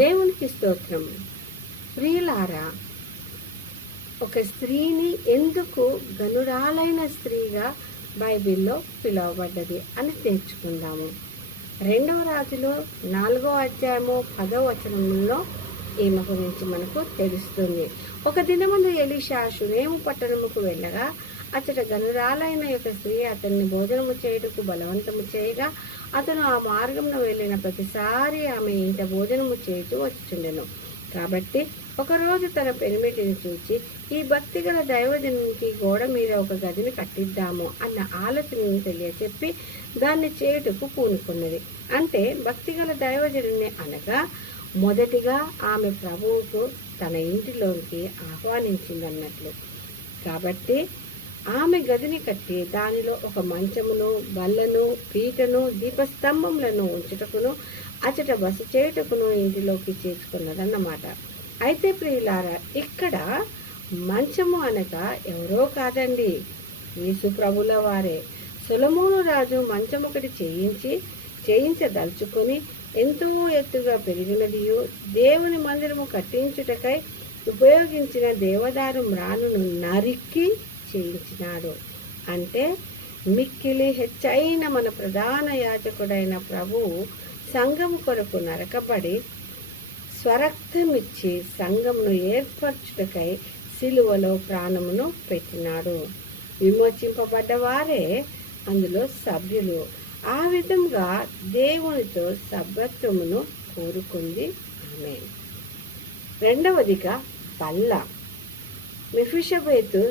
దేవునికి స్తోత్రం. ప్రియులారా, ఒక స్త్రీని ఎందుకు గనురాలైన స్త్రీగా బైబిల్లో పిలువబడ్డది అని తెలుసుకుందాము. 2వ రాజులు 4వ అధ్యాయము 10వ వచనంలో ఈమె గురించి మనకు తెలుస్తుంది. ఒక దినమందు ఎలీషా షునేము పట్టణముకు వెళ్ళగా అతడు గనురాలైన యొక్క స్త్రీ అతన్ని భోజనము చేయుటకు బలవంతము చేయగా అతను ఆ మార్గంలో వెళ్ళిన ప్రతిసారి ఆమె ఇంట భోజనము చేయుచూ వచ్చుచుండెను. కాబట్టి ఒకరోజు తన పెనిమిటిని చూచి, ఈ భక్తిగల దైవజనునికి గోడ మీద ఒక గదిని కట్టిద్దాము అన్న ఆలోచనను తెలియచెప్పి దాన్ని చేయుటకు పూనుకున్నది. అంటే భక్తిగల దైవజనుని అనగా మొదటిగా ఆమె ప్రభువుకు తన ఇంటిలోనికి ఆహ్వానించిందన్నట్లు. కాబట్టి ఆమె గదిని కట్టి దానిలో ఒక మంచమును, బల్లను, పీటను, దీపస్తంభములను ఉంచుటకును అచట బస చేయుటకును ఇంటిలోకి చేర్చుకున్నదన్నమాట. అయితే ప్రియులారా, ఇక్కడ మంచము అనగా ఎవరో కాదండి, యేసు ప్రభుల వారే. సొలొమోను రాజు మంచమొకటి చేయించదలుచుకొని ఎంతో ఎత్తుగా పెరిగినదియు దేవుని మందిరము కట్టించుటకై ఉపయోగించిన దేవదారు మ్రానును నరికి చేయించినాడు. అంటే మిక్కిలి హెచ్చైన మన ప్రధాన యాజకుడైన ప్రభువు సంఘము కొరకు నరకబడి స్వరక్తమిచ్చి సంఘమును ఏర్పరచుటకై సిలువలో ప్రాణమును పెట్టినాడు. విమోచింపబడ్డ వారే అందులో సభ్యులు. ఆ విధంగా దేవునితో సభ్యత్వమును కోరుకుంది ఆమె. 2వదిగా బల్ల. మెఫీషబెతు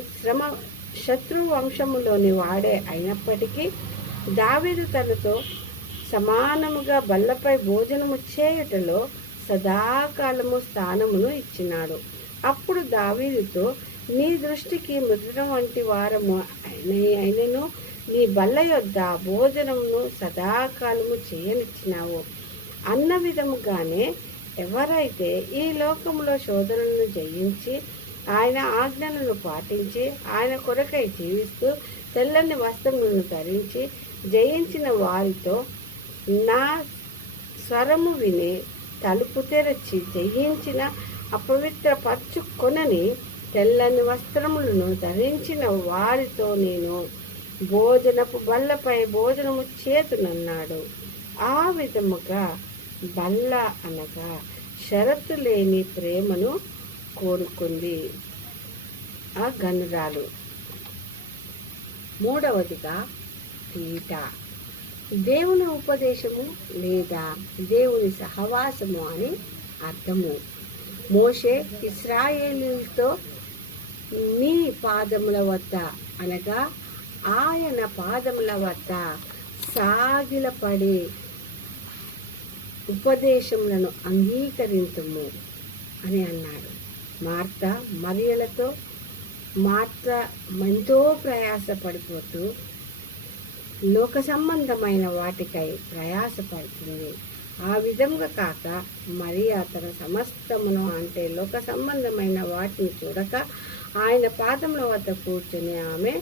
శత్రు వంశములోని వాడే అయినప్పటికీ దావీదు తనతో సమానముగా బల్లపై భోజనము చేయుటలో సదాకాలము స్థానమును ఇచ్చినాడు. అప్పుడు దావీదుతో, నీ దృష్టికి మృతం వంటి వారము అయినను నీ బల్ల యొద్ద భోజనమును సదాకాలము చేయనిచ్చినావు అన్న విధముగానే ఎవరైతే ఈ లోకములో శోధనలను జయించి ఆయన ఆజ్ఞలను పాటించి ఆయన కొరకై జీవిస్తూ తెల్లని వస్త్రములను ధరించి జయించిన వారితో నా స్వరము విని తలుపు తెరచి జయించిన అపవిత్రపరచుకొనని తెల్లని వస్త్రములను ధరించిన వారితో నేను భోజనపు బల్లపై భోజనము చేతునన్నాడు. ఆ విధముగా బల్ల అనగా షరతు లేని ప్రేమను కోరుకుంది ఆ గనురాలు. 3వదిగా పీట. దేవుని ఉపదేశము లేదా దేవుని సహవాసము అని అర్థము. మోషే ఇశ్రాయేలీయులతో నీ పాదముల వద్ద అనగా ఆయన పాదముల వద్ద సాగిలపడి ఉపదేశములను అంగీకరించుము అని అన్నాడు. మార్త ఎంతో ప్రయాసపడిపోతూ లోక సంబంధమైన వాటికై ప్రయాసపడుతుంది. ఆ విధంగా కాక మరియా తన సమస్తమును అంటే లోక సంబంధమైన వాటిని చూడక ఆయన పాదముల వద్ద కూర్చొని ఆమె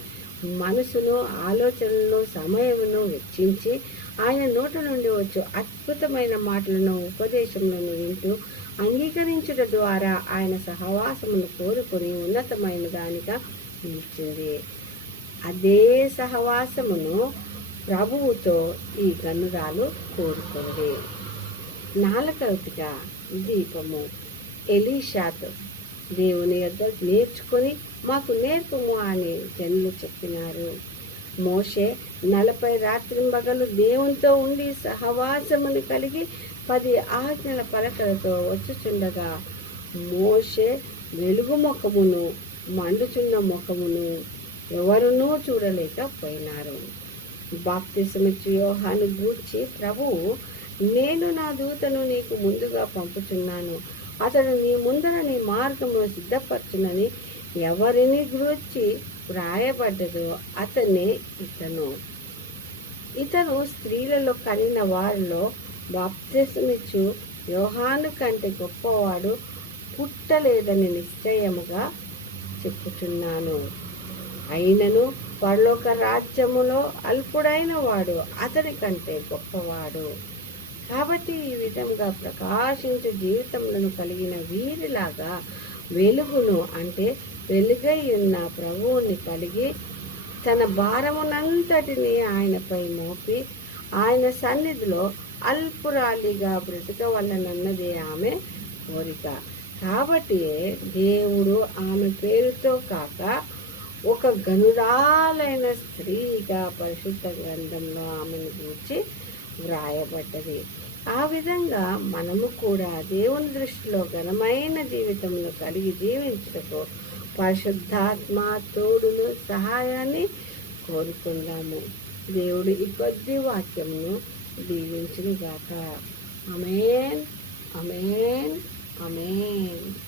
మనసును, ఆలోచనలను, సమయమును వెచ్చించి ఆయన నోటి నుండి వచ్చు అద్భుతమైన మాటలను, ఉపదేశములను వింటూ అంగీకరించుట ద్వారా ఆయన సహవాసమును కోరుకొని ఉన్నతమైన దానిగా నిలిచింది. అదే సహవాసమును ప్రభువుతో ఈ గనురాలు కోరుకుంది. 4వదిగా దీపము. ఎలీషాతో దేవుని యొద్ద నేర్చుకొని మాకు నేర్పుము అని జనులు చెప్పినారు. మోషే 40 రాత్రింబగలు దేవునితో ఉండి సహవాసమును కలిగి 10 ఆజ్ఞల పలకలతో వచ్చుచుండగా మోషే వెలుగు ముఖమును, మండుచున్న ముఖమును ఎవరునూ చూడలేకపోయినారు. బాప్తిసమిచ్చు యోహాను గూర్చి ప్రభువు, నేను నా దూతను నీకు ముందుగా పంపుచున్నాను, అతడు నీ ముందర నీ మార్గమును సిద్ధపరచునని ఎవరిని గూర్చి వ్రాయబడ్డదో అతనే ఇతను స్త్రీలలో కలిగిన వారిలో బాప్తిసమిచ్చు యోహాను కంటే గొప్పవాడు పుట్టలేదని నిశ్చయముగా చెప్పుచున్నాను. అయినను పరలోక రాజ్యములో అల్పుడైన వాడు అతని కంటే గొప్పవాడు. కాబట్టి ఈ విధంగా ప్రకాశించే జీవితములను కలిగిన వీరిలాగా వెలుగును అంటే వెలుగై ఉన్న ప్రభువుని కలిగి తన భారమునంతటిని ఆయనపై మోపి ఆయన సన్నిధిలో అల్పురాలిగా బ్రతకవలనన్నదే ఆమె కోరిక. కాబట్టి దేవుడు ఆమె పేరుతో కాక ఒక గనురాలైన స్త్రీగా పరిశుద్ధ గ్రంథంలో ఆమెను గురించి వ్రాయబడ్డది. ఆ విధంగా మనము కూడా దేవుని దృష్టిలో ఘనమైన జీవితంలో కలిగి జీవించుటకు పరిశుద్ధాత్మ తోడును సహాయాన్ని కోరుకుందాము. దేవుడు ఈ కొద్ది వాక్యమును దీవించును గాక. ఆమేన్, ఆమేన్, ఆమేన్.